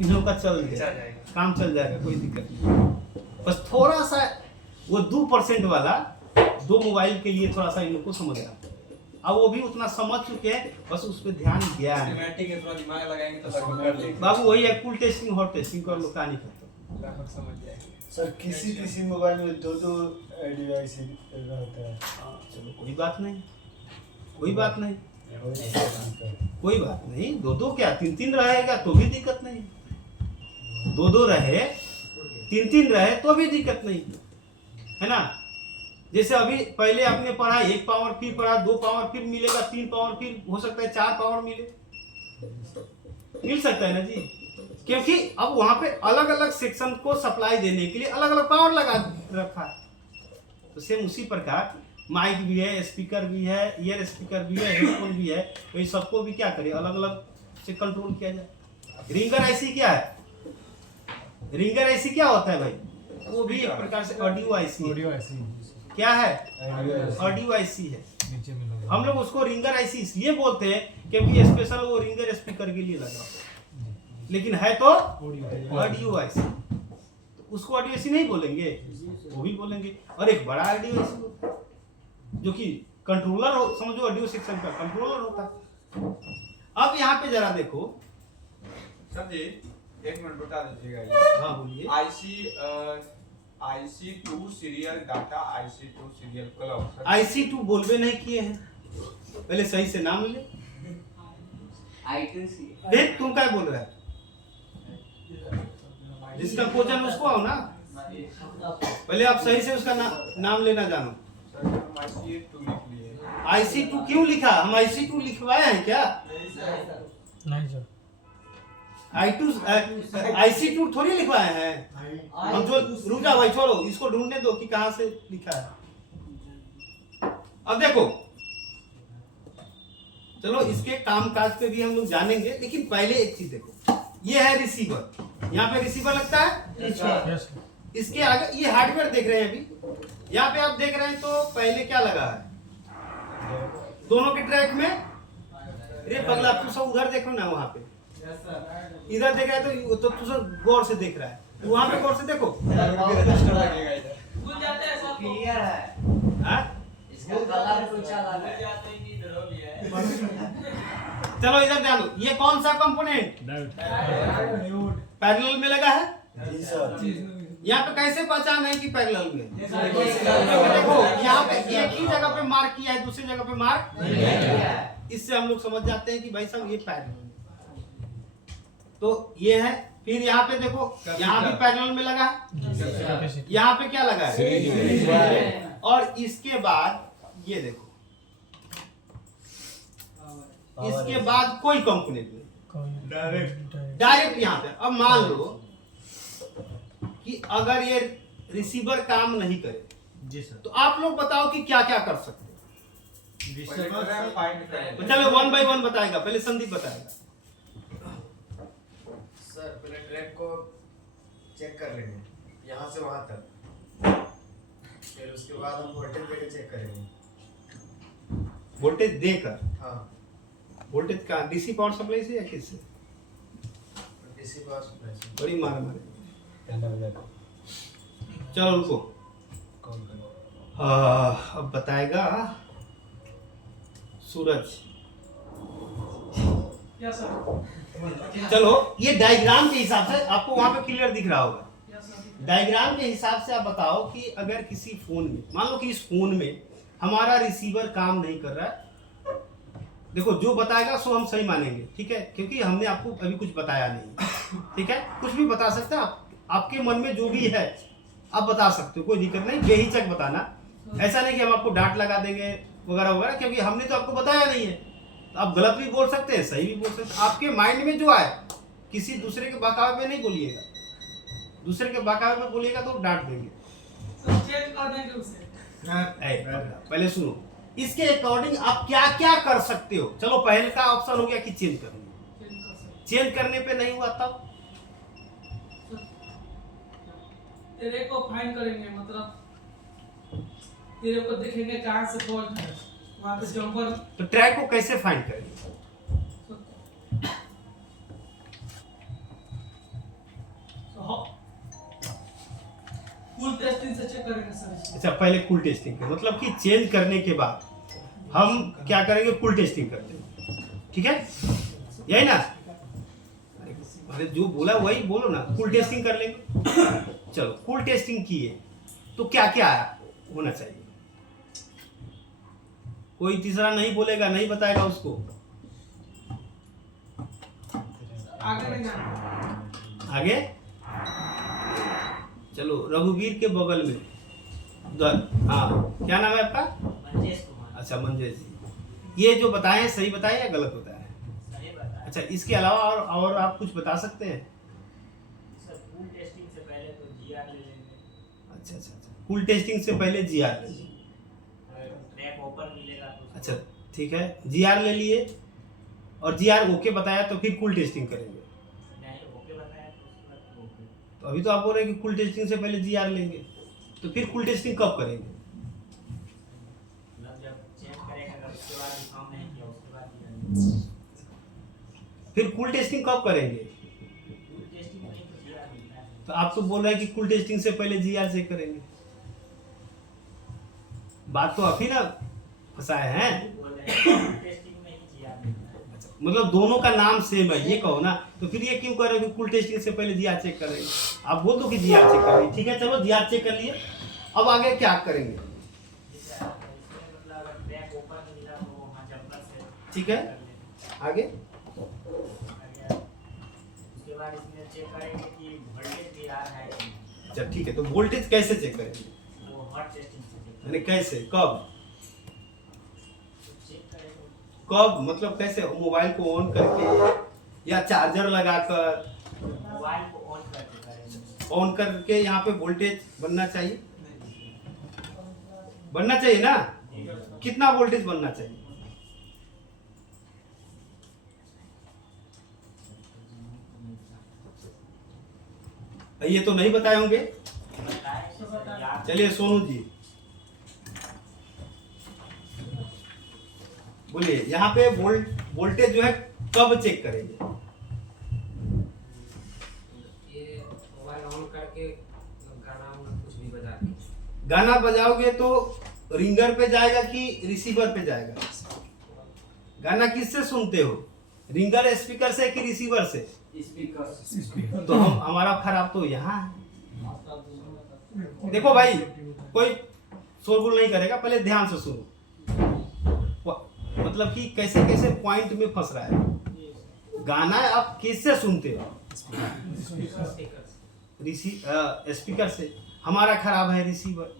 इन लोग का चल जाएगा, काम चल जाएगा, कोई दिक्कत नहीं। बस थोड़ा सा वो 2% वाला 2 मोबाइल के लिए थोड़ा सा इन लोग को समझना, अब वो भी उतना समझ चुके हैं, बस उस पर ध्यान गया है। दिमाग लगाएंगे तो लगभग कर लेंगे। बाबू वही है, फुल टेस्टिंग हॉट टेस्टिंग कर लो, कहानी खत्म। लगभग समझ जाएंगे। सर किसी मोबाइल में 2 डिवाइस रहता है। चलो कोई बात नहीं, कोई बात नहीं, कोई बात नहीं। 2 क्या 3 रहेगा तो भी दिक्कत नहीं, 2 रहे 3 रहे तो भी दिक्कत नहीं है ना। जैसे अभी पहले आपने पढ़ा 1 पावर, फिर पढ़ा 2 पावर, फिर मिलेगा 3 पावर, फिर हो सकता है 4 पावर मिल सकता है ना जी, क्योंकि अब वहां पे अलग अलग सेक्शन को सप्लाई देने के लिए अलग अलग पावर लगा रखा है। तो सेम उसी प्रकार माइक भी है, स्पीकर भी है, ईयर स्पीकर भी है, हेडफोन भी है, तो इन सबको भी क्या करें, अलग अलग से कंट्रोल किया जाए। रिंगर आईसी क्या है, रिंगर आईसी क्या होता है भाई, वो भी एक प्रकार से ऑडियो आईसी क्या है, ऑडियो आईसी है। हम लोग उसको रिंगर आईसी इसलिए बोलते हैं क्योंकि स्पेशल वो रिंगर स्पीकर के लिए लगा, लेकिन है तो ऑडियो आईसी, उसको ऑडियो आईसी नहीं बोलेंगे, वो भी बोलेंगे। और एक बड़ा ऑडियो आईसी होता है जो कि कंट्रोलर हो, समझो ऑडियो सेक्शन का कंट्रोलर होता है। अब यहाँ पे जरा देखो सर जी, 1 मिनट बता दीजिएगा। हाँ बोलिए। IC2 serial data, IC2 serial clock. IC2 बोलबे नहीं किए हैं, पहले सही से नाम ले। देख तुम क्या बोल रहा है, जिसका क्वेश्चन उसको आओ ना, पहले आप सही से उसका नाम लेना जानो। सर हम IC2 लिख लिए। IC2 क्यों लिखा, हम IC2 लिखवाए हैं क्या? नहीं सर, IC2 थोड़ी लिखवाए हैं हम। जो रुक जा भाई, छोड़ो इसको, ढूंढने दो कि कहां से लिखा है। अब देखो चलो इसके कामकाज पे भी हम लोग जानेंगे, लेकिन पहले एक चीज देखो, ये है रिसीवर, यहाँ पे रिसीवर लगता है। इसके आगे ये हार्डवेयर देख रहे हैं अभी, यहाँ पे आप देख रहे हैं तो पहले क्या लगा है, दोनों के ट्रैक में। अरे पगला तू सब उधर देखो ना, वहाँ पे इधर देख रहा है तो तू सब गौर से देख रहा है, वहाँ पे गौर से देखो। रजिस्टर लगेगा इधर। क्लियर है, हाँ? इसका कलर कुछ अलग है। चलो इधर ध्यान दो, ये कौन सा कंपोनेंट पैरेलल में लगा है। जी सर। यहाँ पे कैसे पहचान है कि पैरेलल में, देखो यहाँ पे एक ही जगह पे मार्क किया है, दूसरी जगह पे मार्क, इससे हम लोग समझ जाते हैं कि भाई साहब ये पैरेलल। तो ये है, फिर यहाँ पे देखो, यहाँ भी पैरेलल में लगा है, यहाँ पे क्या लगा है, और इसके बाद ये देखो, इसके बाद कोई कंपोनेंट नहीं, डायरेक्ट यहाँ पे। अब मान लो कि अगर ये रिसीवर काम नहीं करे जी सर, तो आप लोग बताओ कि क्या क्या कर सकते हैं। तो चलो 1 by 1 बताएगा, पहले संदीप बताएगा। सर पहले ट्रैक को चेक कर लेंगे यहाँ से वहाँ तक, फिर उसके बाद हम वोल्टेज देकर चेक करेंगे। वोल्टेज देकर, हाँ, वोल्टेज का डीसी पावर सप्लाई से या किससे, डीसी पावर सप्लाई से। बड़ी मार मारे। चलो रुको, कॉल करो। अब बताएगा सूरज। चलो ये डायग्राम के हिसाब से आपको वहां पे क्लियर दिख रहा होगा, डायग्राम के हिसाब से आप बताओ कि अगर किसी फोन में, मान लो कि इस फोन में हमारा रिसीवर काम नहीं कर रहा है, देखो जो बताएगा सो हम सही मानेंगे, ठीक है, क्योंकि हमने आपको अभी कुछ बताया नहीं, ठीक है, कुछ भी बता सकते हैं आप, आपके मन में जो भी है आप बता सकते हो, कोई दिक्कत नहीं, बेहिचक बताना। ऐसा नहीं कि हम आपको डांट लगा देंगे वगैरह वगैरह, क्योंकि हमने तो आपको बताया नहीं है। तो आप गलत भी बोल सकते हैं, सही भी बोल सकते हैं, आपके माइंड में जो आए, किसी दूसरे के बहकावे में नहीं बोलिएगा, दूसरे के बहकावे में बोलिएगा तो डांट देंगे। पहले सुनो, इसके अकॉर्डिंग आप क्या क्या कर सकते हो। चलो पहले का ऑप्शन हो गया कि चेंज करना, चेंज करने पे नहीं हुआ तब तेरे को फाइंड करेंगे, मतलब तेरे को देखेंगे कहाँ से फॉल्ट है, वहाँ पे जंपर। तो ट्रैक को कैसे फाइंड करेंगे, टेस्टिंग से चेक करेंगे सर। अच्छा पहले कूल टेस्टिंग के मतलब कि चेंज करने के बाद हम क्या करेंगे, कूल टेस्टिंग करते हैं, ठीक है यही ना? अरे जो बोला वही बोलो ना, कूल टेस्टिंग कर लेंगे। चलो कूल टेस्टिंग किए तो क्या क्या होना चाहिए? कोई तीसरा नहीं बोलेगा, नहीं बताएगा उसको। आगे नहीं जाना। आगे चलो, रघुवीर के बगल में उधर, हाँ क्या नाम है आपका? मंजेश कुमार। अच्छा मंजेश जी, ये जो बताए हैं सही बताए या गलत बताया है? सही बताया। अच्छा इसके अलावा और आप कुछ बता सकते हैं? सर कूल टेस्टिंग से पहले तो जीआर ले लेंगे। अच्छा अच्छा अच्छा, कूल टेस्टिंग से पहले जीआर ले लीजिए। ट्रैक ओपन मिलेगा तो अच्छा ठीक है, जीआर ले लिए और जीआर ओके बताया तो फिर कूल टेस्टिंग करेंगे। नहीं ओके बताया तो उसके बाद ओके। तो अभी तो आप बोल रहे हैं कि कूल टेस्टिंग से पहले जीआर लेंगे, तो फिर कूल टेस्टिंग कब करेंगे? मतलब जब चेक करेगा अगर उसके बाद भी काम नहीं किया उसके बाद जीआर। फिर कूल टेस्टिंग कब करेंगे? कूल टेस्टिंग में तो जीआर मिलता है। तो आप तो बोल रहे हैं कि कूल टेस्टिंग से पहले जीआर चेक करेंगे। बात तो आप ही ना फंसाए हैं। बोल रहे हैं कूल टेस्टिंग में ही जीआर मिलता है। अच्छा, मतलब दोनों का नाम सेम है ये कहो ना, तो फिर ये क्यों कह रहे हो कि कूल टेस्टिंग से पहले जीआर चेक करेंगे? आप बोल दो कि जीआर चेक करेंगे, ठीक है चलो जीआर चेक कर लिए। अब आगे क्या करेंगे? जैसे इसमें मतलब अगर ट्रैक ओपन मिला तो वहाँ जंपर से ठीक है। कर लेंगे। आगे उसके बाद इसमें चेक करेंगे कि वोल्टेज भी आ रहा है कि नहीं। अच्छा ठीक है, तो वोल्टेज कैसे चेक करेंगे? वो हॉट टेस्टिंग से चेक यानी कैसे, कब करेंगे। कब मतलब कैसे? मोबाइल को ऑन करके या चार्जर लगाकर? मोबाइल को ऑन करके करेंगे। ऑन करके यहाँ पे वोल्टेज बनना चाहिए, बनना चाहिए ना? कितना वोल्टेज बनना चाहिए? ये तो नहीं बताए होंगे। चलिए सोनू जी बोलिए, यहाँ पे वोल्टेज जो है कब चेक करेंगे? ये मोबाइल ऑन करके गाना कुछ भी बजा के। गाना बजाओगे तो रिंगर पे जाएगा कि रिसीवर पे जाएगा? गाना किससे सुनते हो, रिंगर स्पीकर से कि रिसीवर से? स्पीकर। तो हमारा खराब तो यहाँ है। देखो भाई कोई शोरगुल नहीं करेगा, पहले ध्यान से सुनो। मतलब कि कैसे कैसे पॉइंट में फंस रहा है। गाना आप किससे सुनते हो? स्पीकर से। हमारा खराब है रिसीवर,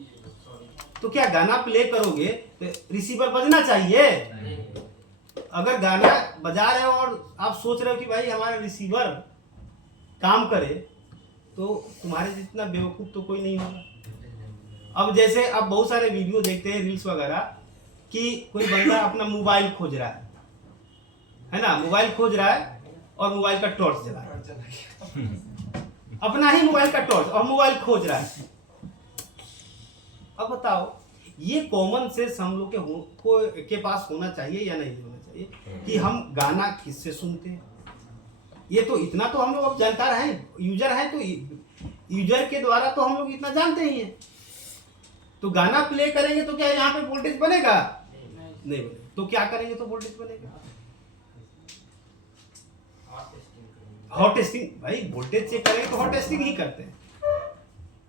तो क्या गाना प्ले करोगे तो रिसीवर बजना चाहिए? अगर गाना बजा रहे हो और आप सोच रहे हो कि भाई हमारा रिसीवर काम करे, तो तुम्हारे जितना बेवकूफ़ तो कोई नहीं होगा। अब जैसे आप बहुत सारे वीडियो देखते हैं रील्स वगैरह कि कोई बंदा अपना मोबाइल खोज रहा है ना, मोबाइल खोज रहा है और मोबाइल का टॉर्च जला रहा है, अपना ही मोबाइल का टॉर्च और मोबाइल खोज रहा है। अब बताओ ये कॉमन सेंस हम लोग के पास होना चाहिए या नहीं होना चाहिए कि हम गाना किससे सुनते हैं? ये तो इतना तो हम लोग अब जानकार हैं, यूजर हैं, तो यूजर के द्वारा तो हम लोग इतना जानते ही हैं। तो गाना प्ले करेंगे तो क्या यहाँ पे वोल्टेज बनेगा? नहीं बनेगा। तो क्या करेंगे तो वोल्टेज बनेगा? Hot testing. भाई वोल्टेज चेक करेंगे तो हॉट टेस्टिंग ही करते हैं।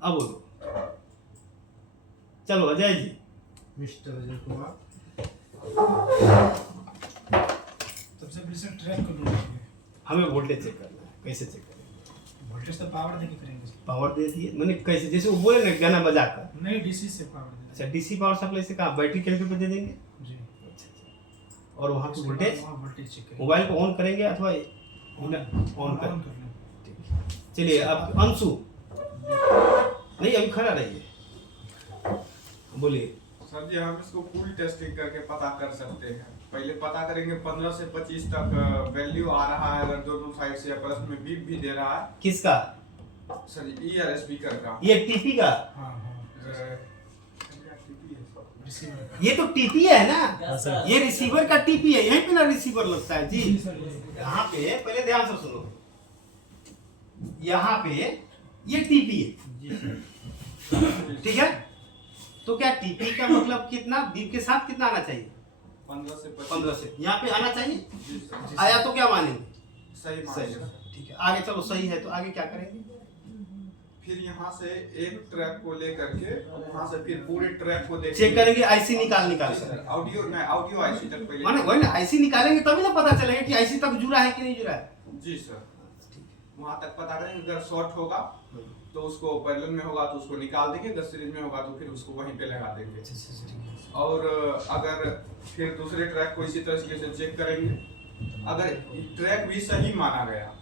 अब बोलो, चलो अजय जी। मिस्टर अजय कुमार। सबसे पहले से ट्रैक कर लूँगा। हमें वोल्टेज चेक करना है, कैसे चेक करेंगे? वोल्टेज तो पावर देके करेंगे। पावर दे दिए मैंने, कैसे? जैसे वो बोले ना गाना बजाकर। नहीं डीसी से पावर दे। अच्छा डीसी पावर सप्लाई से कहाँ, बैटरी कैलकुलेटर पे दे देंगे? जी। अच्छा। और वहाँ पे वोल्टेज वहाँ वोल्टेज चेक करेंगे। मोबाइल को ऑन करेंगे अथवा ऑन कर। कर लें। चलिए अब अंशु, नहीं अभी खड़ा रहिए, बोलिए। सर जी हम इसको कूल टेस्टिंग करके पता कर सकते हैं। पहले पता करेंगे 15 से 25 तक वैल्यू आ रहा है, अगर दोनों साइड से प्लस में बीप भी दे रहा है। किसका? सर जी ईयर स्पीकर का। ये टीपी का? हाँ हाँ। ये तो टीपी है ना, ये रिसीवर का टीपी है। यहीं पे ना रिसीवर लगता है जी। यहाँ पे पहले ध्यान से सुनो, यहाँ पे ये टीपी है, ठीक है। तो क्या टीपी का मतलब कितना, बीप के साथ कितना आना चाहिए? 15 से 15 से यहाँ पे आना चाहिए। जी सर। आया तो क्या मानेंगे? सही मान सही। लिया। ठीक है, आगे चलो, सही है तो आगे क्या करेंगे? फिर यहाँ से एक ट्रैक को लेकर के वहाँ से फिर पूरे ट्रैक को देखेंगे। चेक करेंगे आईसी निकाल कर। सर ऑडियो नहीं, ऑडियो आईसी तक पहले माने वही ना, आईसी निकालेंगे तभी ना पता चलेगा कि आईसी तक जुड़ा है कि नहीं जुड़ा है। जी सर। वहाँ तक पता करेंगे, अगर शॉर्ट होगा तो उसको पैरेलल में होगा तो उसको निकाल देंगे, अगर सीरीज में होगा तो फिर उसको वहीं पे लगा देंगे। और अगर फिर दूसरे ट्रैक को इसी तरीके से चेक करेंगे, अगर ट्रैक भी सही माना गया,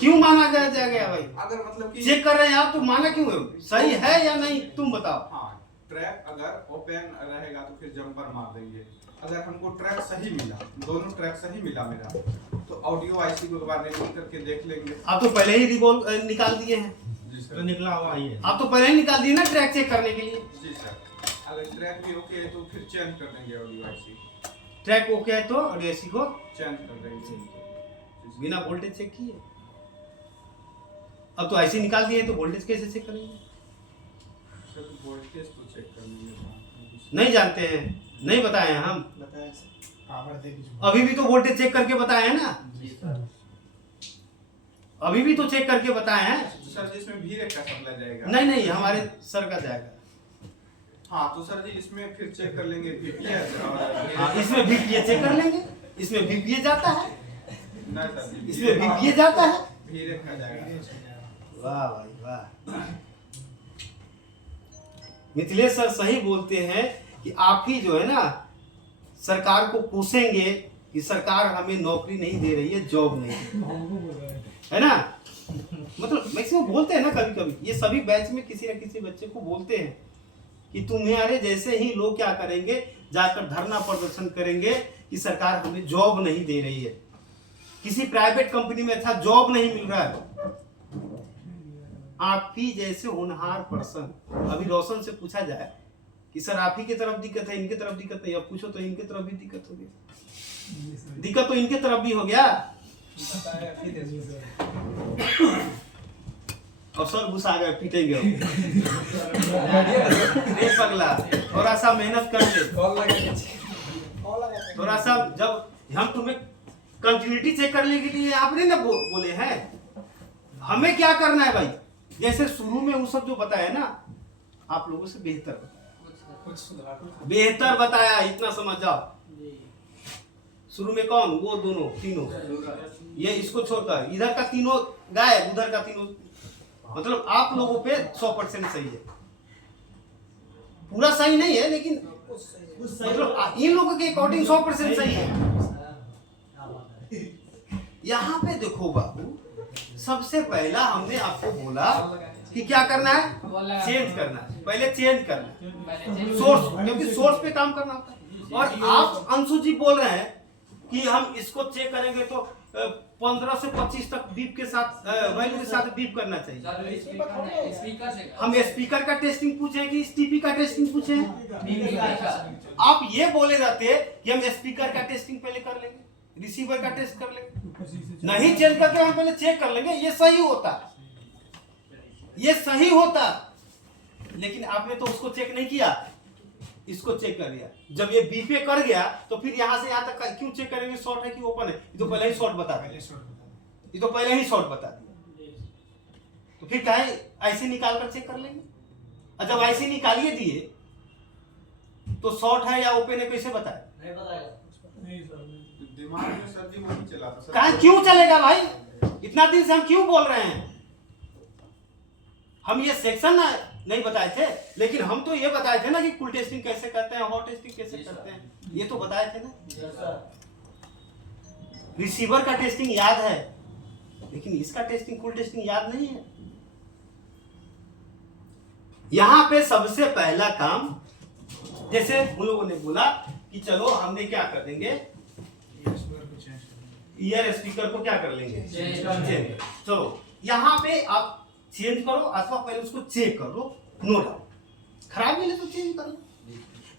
क्यों माना जाएगा भाई? अगर मतलब कि चेक कर रहे हैं आप तो माना क्यों है? सही है या नहीं तुम बताओ। हाँ, ट्रैक अगर ओपन रहेगा तो फिर जंपर मार देंगे। अगर हमको ट्रैक सही मिला, दोनों ट्रैक सही मिला मेरा, तो ऑडियो आईसी को एक बार रिकॉर्ड करके देख लेंगे। आप तो पहले ही रिकॉल निकाल दिए हैं। जी तो सर। निकला हुआ ही है। आप तो पहले ही निकाल दिए ना ट्रैक चेक करने के लिए। जी सर। अगर ट्रैक भी ओके है तो फिर चेंज कर देंगे ऑडियो आईसी, ट्रैक ओके है तो ऑडियो आईसी को चेंज कर देंगे बिना वोल्टेज चेक किए। अब तो आईसी निकाल दिए तो वोल्टेज कैसे चेक करेंगे? सर वोल्टेज तो चेक कर लेंगे। नहीं जानते हैं, नहीं बताए हैं हम। बताया सर, पावर दे दीजिए। अभी भी तो वोल्टेज चेक करके बताए हैं ना। अभी भी तो चेक करके बताए हैं। तो सर जी इसमें V-Rec का सप्लाई जाएगा? नहीं, हमारे सर का जाएगा। हाँ तो सर जी इसमें फिर चेक कर लेंगे VPS और हाँ, इसमें VPA चेक कर लेंगे। इसमें VPA जाता है, नहीं सर जी इसमें VPA जाता है। V-Rec का जाएगा। वाह भाई वाह। मिथिलेश सर सही बोलते हैं कि आप ही जो है ना सरकार को कोसेंगे कि सरकार हमें नौकरी नहीं दे रही है, जॉब नहीं, है ना। मतलब मैक्सिमम बोलते हैं ना कभी कभी, ये सभी बैच में किसी न किसी बच्चे को बोलते हैं कि तुम्हारे जैसे ही लोग क्या करेंगे, जाकर धरना प्रदर्शन करेंगे कि सरकार हमें जॉब नहीं दे रही है, किसी प्राइवेट कंपनी में अच्छा जॉब नहीं मिल रहा है। आप ही जैसे होनहार पर्सन, अभी रोशन से पूछा जाए कि सर आप ही की तरफ दिक्कत है, इनके तरफ दिक्कत नहीं, अब पूछो तो इनके तरफ भी दिक्कत हो गया। दिक्कत तो इनके तरफ भी हो गया। और सर घुसा गए, पीटेंगे। अरे पगला, थोड़ा सा मेहनत कर ले, थोड़ा सा। जब हम तुम्हें कंटिन्यूटी चेक करने के लिए आपने ना बोले हैं, हमें क्या करना है भाई? जैसे शुरू में वो सब जो बताया ना, आप लोगों से बेहतर बताया, इतना समझ जाओ। शुरू में कौन? वो दोनों तीनों, ये इसको छोड़कर इधर का तीनों गायब, उधर का तीनों, मतलब आप लोगों पे 100% सही है। पूरा सही नहीं है लेकिन मतलब इन लोगों के अकॉर्डिंग 100% सही है। यहाँ पे देखो बाबू, सबसे पहला हमने आपको बोला कि क्या करना है, चेंज करना है। पहले चेंज करना है सोर्स, क्योंकि सोर्स पे काम करना होता है। और आप अंशु जी बोल रहे हैं कि हम इसको चेक करेंगे तो 15 से 25 तक बीप के साथ वैल्यू के साथ बीप करना चाहिए। हम स्पीकर का टेस्टिंग पूछे कि टीपी का टेस्टिंग पूछे? आप ये बोले रहते कि हम स्पीकर का टेस्टिंग पहले कर लेंगे, रिसीवर का टेस्ट कर लेंगे, नहीं चेंज करके हम पहले चेक कर लेंगे, ये सही होता, ये सही होता। लेकिन आपने तो उसको चेक नहीं किया, इसको चेक कर दिया। जब ये बी पे कर गया तो फिर यहाँ से यहाँ तक क्यों चेक करेंगे, शॉर्ट है कि ओपन है? ये तो पहले ही शॉर्ट बता दिया, ये तो पहले ही शॉर्ट बता दिया, तो फिर क्या है, ऐसे निकाल कर चेक कर लेंगे। और जब ऐसे निकालिए दिए तो शॉर्ट है या ओपन है कैसे बताए? नहीं बताएगा। दिमाग में सर जी वही चला था सर। कहाँ क्यों चलेगा भाई? इतना दिन से हम क्यों बोल रहे हैं? हम ये सेक्शन नहीं बताए थे, लेकिन हम तो ये बताए थे ना कि कूल टेस्टिंग कैसे करते हैं, हॉट टेस्टिंग कैसे करते हैं, ये तो बताए थे ना। रिसीवर का टेस्टिंग याद है, लेकिन इसका टेस्टिंग, कूल टेस्टिंग याद नहीं है। यहां पे सबसे पहला काम, जैसे उन लोगों ने बोला कि चलो हमने क्या कर देंगे, ईयर स्पीकर को क्या कर लेंगे, चेंज। चलो यहाँ पे आप चेंज करो अथवा पहले उसको चेक कर लो, नो डाउट। खराब मिले तो चेंज कर लो,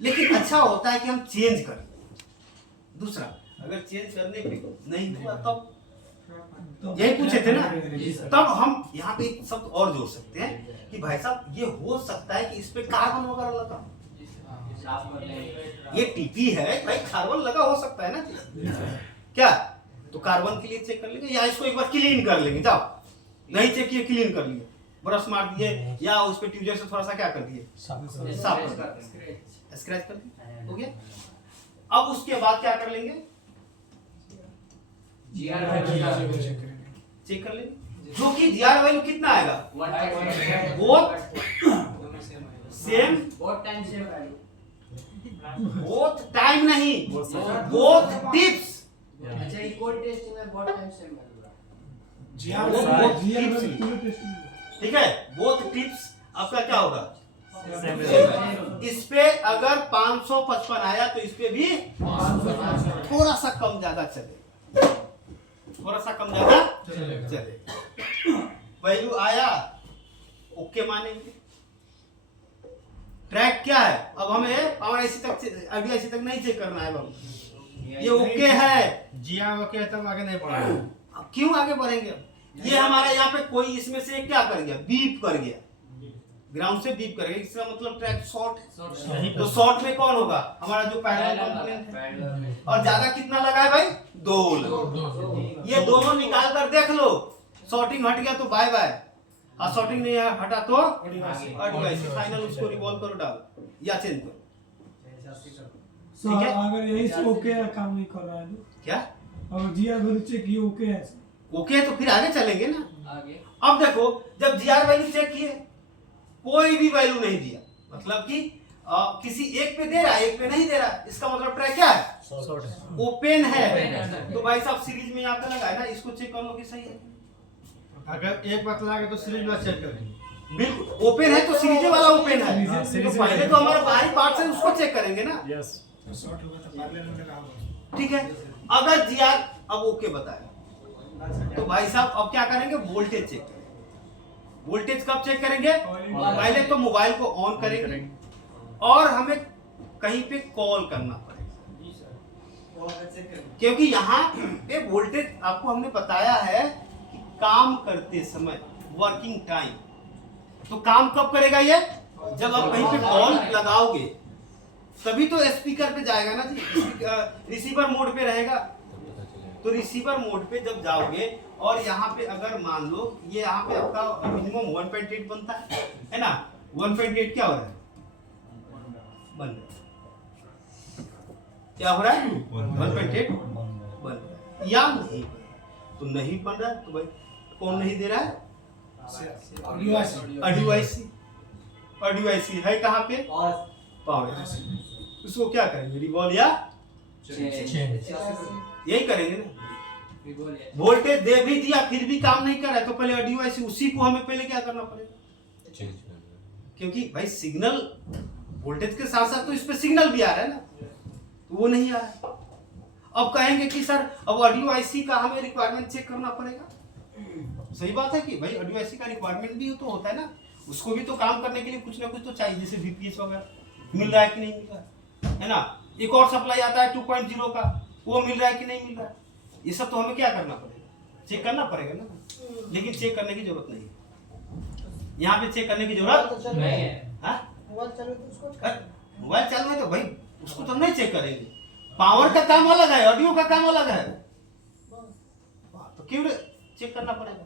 लेकिन अच्छा होता है कि हम चेंज करें। दूसरा, अगर चेंज करने पे नहीं हुआ तब यही पूछे थे ना, तब हम यहाँ पे एक शब्द और जोड़ सकते हैं कि कि भाई साहब ये हो सकता है कि इस पे कार्बन वगैरह लगा, साफ कर लें। ये टीपी है भाई, कार्बन लगा हो सकता है ना क्या, तो कार्बन के लिए चेक कर लेंगे, या इसको एक बार क्लीन कर लेंगे। जाओ, नहीं चेक किए क्लीन कर लिए, ब्रश मार दिए या उस पे ट्यूजर से थोड़ा सा क्या कर दिए, साफ कर दिए, स्क्रैच कर दिए, हो गया। अब उसके बाद क्या कर लेंगे, चेक कर लेंगे, जो कि जीआर वैल्यू कितना आएगा, बोथ सेम, बोथ टाइम नहीं, बोथ टिप्स, अच्छा इक्वल टेस्ट में बहुत टाइम से मिल रहा है। बोथ टिप्स, ठीक है, बोथ टिप्स आपका क्या होगा, इस पे अगर 555 आया तो इस पे भी थोड़ा सा कम ज्यादा चले, थोड़ा सा कम ज्यादा चले। वैल्यू आया ओके मानेंगे। ट्रैक क्या है, अब हमें पावर आईसी तक, अभी आईसी तक नहीं चेक करना है बाबू, ये ओके है, जिया ओके तब आगे नहीं बढ़ा। अब क्यों आगे बढ़ेंगे, ये हमारा यहाँ पे कोई इसमें से क्या कर गया, बीप कर गया, ग्राउंड से बीप कर गया, इसका मतलब ट्रैक शॉर्ट है, तो शॉर्ट में कौन होगा, हमारा जो पैरेलल कंपोनेंट है, और ज्यादा कितना लगा है भाई, 2, ये दोनों निकाल कर देख लो, शॉर्टिंग हट गया तो बाय बाय, और शॉर्टिंग नहीं हटा तो ऑडियो फाइनल, उसको रिवॉल्व करो, डालो या चेंज करो, ठीक है। अगर यही से ओके काम नहीं कर रहा है तो क्या अगर जीआर वैल्यू चेक किए ओके है, ओके तो फिर आगे चलेंगे ना। आगे अब देखो, जब जीआर वैल्यू चेक किए कोई भी वैल्यू नहीं दिया, मतलब कि किसी एक पे दे रहा है, एक पे नहीं दे रहा, इसका मतलब ट्रैक क्या है, ओपन है, तो भाई साहब सीरीज में यहाँ पे लगा है ना, इसको चेक कर लो कि सही है। अगर एक बात लगा तो सीरीज वाला चेक करेंगे, बिल्कुल ओपन है तो सीरीज वाला ओपन है, तो पहले तो हमारा बाहरी पार्ट से उसको चेक करेंगे ना, शॉर्ट होगा तो पैरेलल में लगा होगा। ठीक है। अगर जीआर अब ओके बताया तो भाई साहब अब क्या करेंगे, वोल्टेज चेक करेंगे। वोल्टेज कब चेक करेंगे, पहले तो मोबाइल को ऑन करेंगे और हमें कहीं पे कॉल करना पड़ेगा, क्योंकि यहाँ पे वोल्टेज आपको हमने बताया है कि काम करते समय वर्किंग टाइम, तो काम कब करेगा ये, जब आप कहीं पे कॉल लगाओगे तभी तो स्पीकर पे जाएगा ना जी, रिसीवर मोड पे रहेगा, तो रिसीवर मोड पे जब जाओगे और यहाँ पे अगर मान लो ये यहाँ पे आपका मिनिमम 1.8 बनता है ना, 1.8 क्या हो रहा है, बन रहा है, क्या हो रहा है, 1.8 बन रहा है या नहीं, तो नहीं बन रहा है तो भाई कौन नहीं दे रहा है, ऑडियो आईसी है कहाँ पे, पावर, उसको क्या करेंगे, रिवॉल्व या यही करेंगे ना। वोल्टेज दे भी दिया फिर भी काम नहीं कर रहा है तो पहले ऑडियो आईसी, उसी को हमें पहले क्या करना पड़ेगा, क्योंकि भाई सिग्नल वोल्टेज के साथ साथ तो इस पे सिग्नल भी आ रहा है ना, तो वो नहीं आ रहा है। अब कहेंगे कि सर अब ऑडियो आईसी का हमें रिक्वायरमेंट चेक करना पड़ेगा, सही बात है कि भाई ऑडियो आईसी का रिक्वायरमेंट भी तो होता है ना, उसको भी तो काम करने के लिए कुछ ना कुछ तो चाहिए, जैसे वीपीएस वगैरह मिल रहा है कि नहीं मिल रहा है ना, एक और सप्लाई आता है 2.0 का, वो मिल रहा है कि नहीं मिल रहा है, ये सब तो हमें क्या करना पड़ेगा, चेक करना पड़ेगा ना, लेकिन चेक करने की जरूरत नहीं है, यहाँ पे चेक करने की जरूरत नहीं है। मोबाइल चालू है तो भाई उसको तो नहीं चेक करेंगे, पावर का काम अलग है, ऑडियो का काम अलग है, तो क्यों चेक करना पड़ेगा,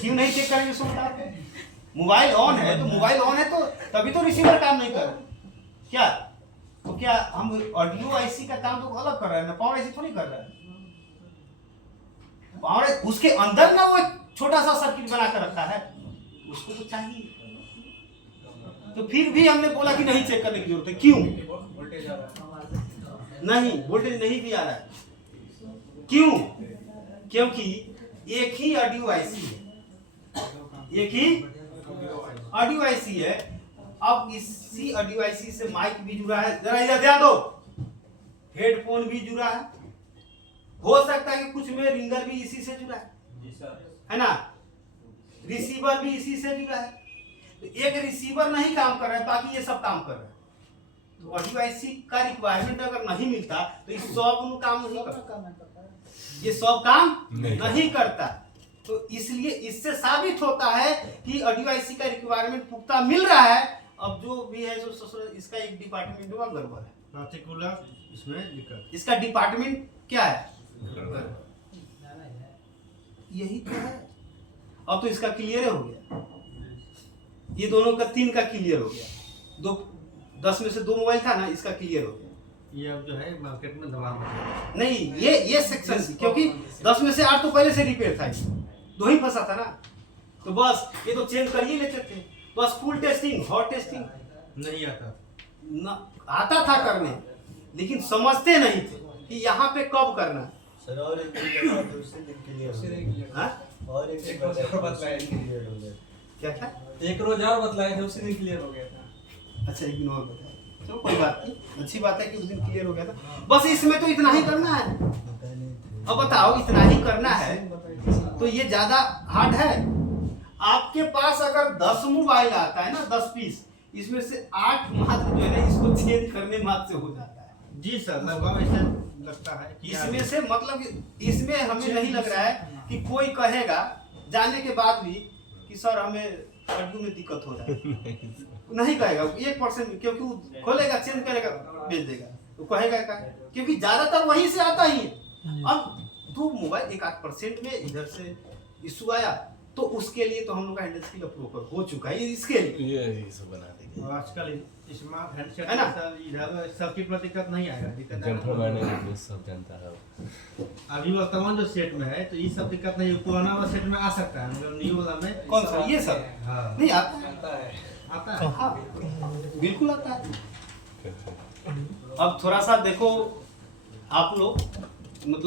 क्यों नहीं चेक करेंगे, सुनता मोबाइल ऑन है तो मोबाइल ऑन है तो तभी तो रिसीवर काम नहीं कर रहा, क्या तो क्या हम ऑडियो आईसी का काम तो अलग कर रहे हैं ना, पावर आईसी थोड़ी कर रहा है, पावर उसके अंदर ना वो छोटा सा सर्किट बना कर रखा है, उसको तो चाहिए, तो फिर भी हमने बोला कि नहीं चेक करने की जरूरत है, क्यों नहीं, वोल्टेज नहीं भी आ रहा है, क्यों, क्योंकि एक ही ऑडियो आईसी है, एक ही ऑडियो आईसी है। अब इसी ऑडियो आईसी से माइक भी जुड़ा है, जरा इधर ध्यान दो, हेडफोन भी जुड़ा है, हो सकता है कि कुछ में रिंगर भी इसी से जुड़ा है ना, रिसीवर भी इसी से जुड़ा है, तो एक रिसीवर नहीं काम कर रहा है बाकी ये सब काम कर रहा है, तो ऑडियो आईसी का रिक्वायरमेंट अगर नहीं मिलता तो इस सब काम नहीं करता, ये सब काम नहीं करता, तो इसलिए इससे साबित होता है कि ऑडियो आईसी का रिक्वायरमेंट पुख्ता मिल रहा है। अब जो भी है जो इसका एक डिपार्टमेंट हुआ गड़बड़ है, पार्टिकुलर इसमें दिक्कत। इसका डिपार्टमेंट क्या है, यही तो है। अब तो इसका क्लियर हो गया, ये दोनों का 3 का क्लियर हो गया। 10 में से 2 मोबाइल था ना, इसका क्लियर हो गया। ये अब जो है मार्केट में दबाव नहीं, ये सेक्शन, क्योंकि 10 में से 8 तो पहले से रिपेयर था, 2 ही फंसा था ना, तो बस ये तो चेंज कर ही लेते थे। बस फुल टेस्टिंग, हॉट टेस्टिंग नहीं आता न, आता था करने, लेकिन समझते नहीं थे कि यहाँ पे कब करना है। सर। और एक दिन बता दो, उसी दिन क्लियर हो गया। हाँ? और एक दिन बतलाया क्लियर हो गया। क्या था? एक रोज और बतलाए थे, उसी दिन क्लियर हो गया था। अच्छा, एक दिन और बताया, चलो कोई बात नहीं, अच्छी बात है कि उस दिन क्लियर हो गया था। बस इसमें तो इतना ही करना है। अब बताओ, इतना ही करना है तो ये ज्यादा हार्ड है? आपके पास अगर 10 मोबाइल आता है ना, 10 पीस, इसमें से 8 मात्र जो है ना, इसको चेंज करने मात्र से हो जाता है। जी सर, लगभग ऐसा लगता है कि इसमें से मतलब इसमें हमें नहीं लग रहा है कि कोई कहेगा जाने के बाद भी कि सर हमें ऑडियो में दिक्कत हो रहा है। नहीं कहेगा 1%, क्योंकि वो खोलेगा, चेंज करेगा, भेज देगा, तो कहेगा क्या? क्योंकि ज्यादातर वहीं से आता ही है। अब 2 मोबाइल 1-8% में इधर से इशू आया, तो उसके लिए तो हम लोग का इंडस्ट्री अप्रूवल हो चुका है, इसके लिए ये सब बना देंगे। और आजकल स्मार्ट हैंडसेट है ना? सर, इधर सर्किट में दिक्कत नहीं आएगा। दिक्कत जनरल आएगा मैनेजर सब जानता है। अभी वर्तमान जो सेट में है, तो ये सब दिक्कत नहीं है। पुराना वाला सेट में आ सकता है, मतलब न्यू वाला में कौन सा ये सब हाँ नहीं आता? आता है। हाँ, बिल्कुल आता है। अब थोड़ा सा देखो आप लोग, मतलब